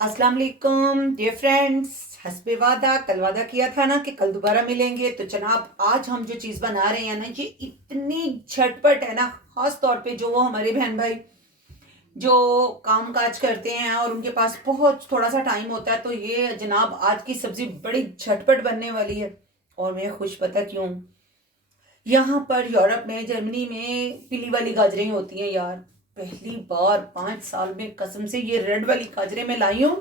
अस्सलाम वालेकुम dear friends. हस्बे वादा कल वादा किया था ना कि कल दोबारा मिलेंगे। तो जनाब आज हम जो चीज़ बना रहे हैं ना, ये इतनी झटपट है ना, खास तौर पे जो वो हमारे बहन भाई जो काम काज करते हैं और उनके पास बहुत थोड़ा सा टाइम होता है। तो ये जनाब आज की सब्जी बड़ी झटपट बनने वाली है। और मैं खुश पता क्यों? यहाँ पर यूरोप में, जर्मनी में पीली वाली गाजरें होती हैं यार। पहली बार 5 साल में कसम से ये रेड वाली गाजरें मैं लाई हूँ।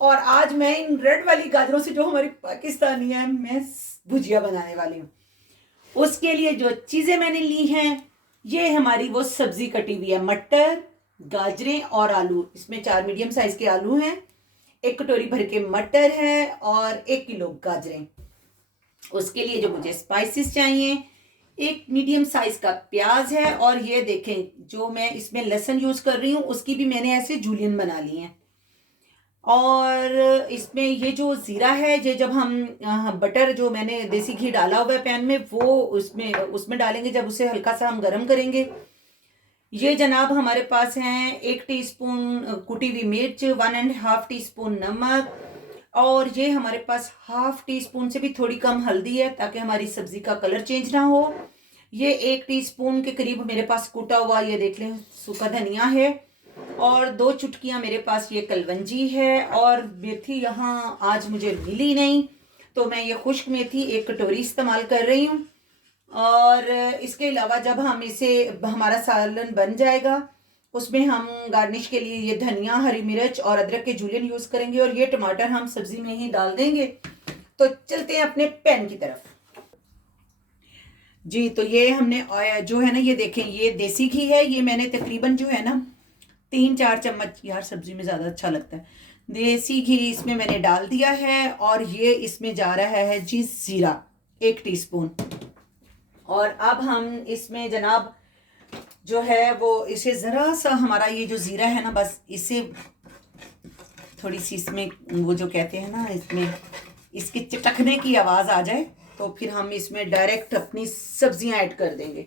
और आज मैं इन रेड वाली गाजरों से, जो हमारी पाकिस्तानी है, मैं भुजिया बनाने वाली हूँ। उसके लिए जो चीज़ें मैंने ली हैं, ये हमारी वो सब्जी कटी हुई है, मटर, गाजरें और आलू। इसमें 4 मीडियम साइज के आलू हैं, 1 कटोरी भर के मटर है और 1 किलो गाजरें। उसके लिए जो मुझे स्पाइसेस चाहिए, 1 मीडियम साइज का प्याज है। और ये देखें, जो मैं इसमें लहसुन यूज कर रही हूँ उसकी भी मैंने ऐसे जूलियन बना ली हैं। और इसमें ये जो जीरा है, ये जब हम बटर जो मैंने देसी घी डाला हुआ है पैन में, वो उसमें उसमें डालेंगे जब उसे हल्का सा हम गर्म करेंगे। ये जनाब हमारे पास हैं 1 टीस्पून कुटी हुई मिर्च, 1.5 टीस्पून नमक, और ये हमारे पास 1/2 टीस्पून से भी थोड़ी कम हल्दी है ताकि हमारी सब्जी का कलर चेंज ना हो। ये 1 टीस्पून के करीब मेरे पास कूटा हुआ, ये देख लें, सूखा धनिया है। और 2 चुटकियां मेरे पास ये कलवंजी है। और मेथी यहाँ आज मुझे मिली नहीं, तो मैं ये खुश्क मेथी 1 कटोरी इस्तेमाल कर रही हूँ। और इसके अलावा जब हम इसे, हमारा सालन बन जाएगा, उसमें हम गार्निश के लिए ये धनिया, हरी मिर्च और अदरक के जूलियन यूज करेंगे। और ये टमाटर हम सब्जी में ही डाल देंगे। तो चलते हैं अपने पैन की तरफ। जी, तो ये हमने जो है ना, ये देखें, ये देसी घी है। ये मैंने तकरीबन जो है ना 3-4 चम्मच, यार सब्जी में ज़्यादा अच्छा लगता है, देसी घी इसमें मैंने डाल दिया है। और ये इसमें जा रहा है जी जीरा, 1 टीस्पून। और अब हम इसमें जनाब जो है वो, इसे ज़रा सा, हमारा ये जो ज़ीरा है ना, बस इसे थोड़ी सी इसमें, वो जो कहते हैं ना, इसमें इसके चटकने की आवाज़ आ जाए तो फिर हम इसमें डायरेक्ट अपनी सब्जियां ऐड कर देंगे।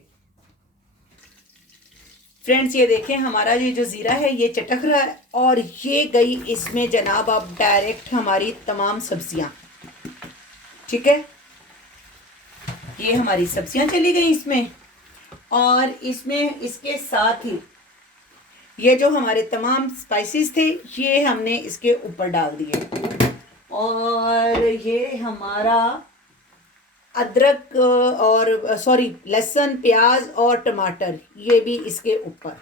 फ्रेंड्स ये देखें, हमारा ये जो ज़ीरा है ये चटक रहा है और ये गई इसमें जनाब अब डायरेक्ट हमारी तमाम सब्जियां। ठीक है, ये हमारी सब्जियां चली गई इसमें। और इसमें इसके साथ ही ये जो हमारे तमाम स्पाइसेस थे, ये हमने इसके ऊपर डाल दिए। और ये हमारा अदरक और सॉरी लहसुन, प्याज और टमाटर, ये भी इसके ऊपर।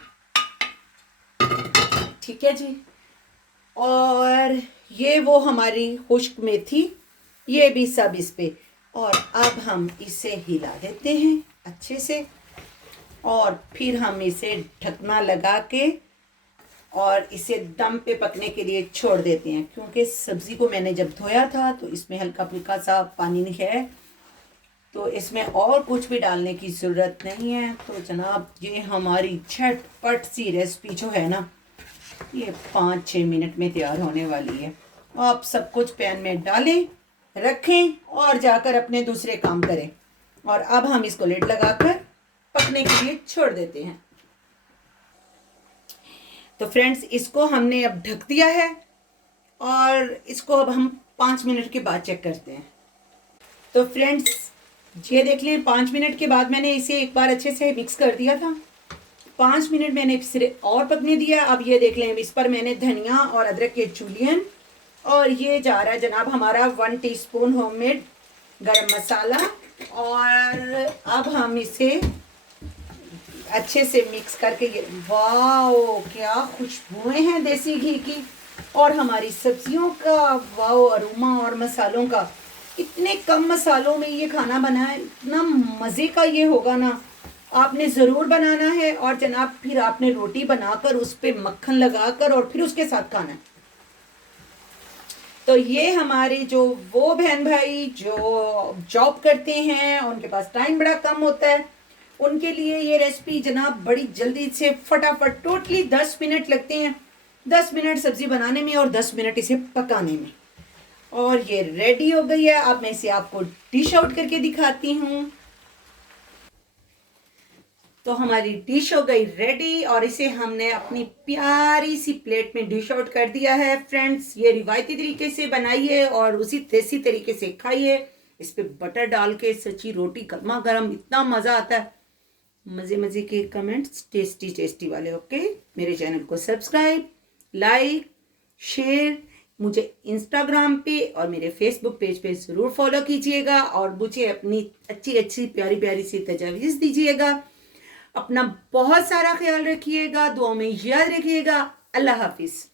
ठीक है जी। और ये वो हमारी खुश्क मेथी, ये भी सब इस पे। और अब हम इसे हिला देते हैं अच्छे से, और फिर हम इसे ढकना लगा के और इसे दम पे पकने के लिए छोड़ देते हैं। क्योंकि सब्ज़ी को मैंने जब धोया था तो इसमें हल्का फुल्का सा पानी है, तो इसमें और कुछ भी डालने की ज़रूरत नहीं है। तो जनाब ये हमारी झटपट सी रेसिपी जो है ना, ये 5-6 मिनट में तैयार होने वाली है। आप सब कुछ पैन में डालें, रखें और जाकर अपने दूसरे काम करें। और अब हम इसको लिड लगाकर पकने के लिए छोड़ देते हैं। तो फ्रेंड्स इसको हमने अब ढक दिया है और इसको अब हम 5 मिनट के बाद चेक करते हैं। तो फ्रेंड्स ये देख लें, 5 मिनट के बाद मैंने इसे एक बार अच्छे से मिक्स कर दिया था। 5 मिनट मैंने इसे और पकने दिया। अब ये देख लें, इस पर मैंने धनिया और अदरक के जूलियन, और ये जा रहा है जनाब हमारा 1 टीस्पून होममेड गरम मसाला। और अब हम इसे अच्छे से मिक्स करके, ये वाओ क्या खुशबुएं हैं देसी घी की और हमारी सब्जियों का, वाओ अरोमा और मसालों का। इतने कम मसालों में ये खाना बना है, इतना मज़े का ये होगा ना, आपने ज़रूर बनाना है। और जनाब फिर आपने रोटी बनाकर उस पर मक्खन लगाकर और फिर उसके साथ खाना है। तो ये हमारे जो वो बहन भाई जो जॉब करते हैं, उनके पास टाइम बड़ा कम होता है, उनके लिए ये रेसिपी जनाब बड़ी जल्दी से फटाफट, टोटली 10 मिनट लगते हैं। 10 मिनट सब्जी बनाने में और 10 मिनट इसे पकाने में। और ये रेडी हो गई है। अब मैं इसे आपको डिश आउट करके दिखाती हूँ। तो हमारी डिश हो गई रेडी और इसे हमने अपनी प्यारी सी प्लेट में डिश आउट कर दिया है। फ्रेंड्स, ये रिवायती तरीके से बनाइए और उसी देसी तरीके से खाइए। इस पे बटर डाल के सच्ची रोटी गर्मा गर्म, इतना मज़ा आता है। मज़े मज़े के कमेंट्स, टेस्टी टेस्टी वाले। ओके, मेरे चैनल को सब्सक्राइब, लाइक, शेयर, मुझे इंस्टाग्राम पे और मेरे फेसबुक पेज पे ज़रूर फॉलो कीजिएगा और मुझे अपनी अच्छी अच्छी प्यारी प्यारी सी तजावीज़ दीजिएगा। अपना बहुत सारा ख्याल रखिएगा, दुआ में याद रखिएगा। अल्लाह हाफिज़।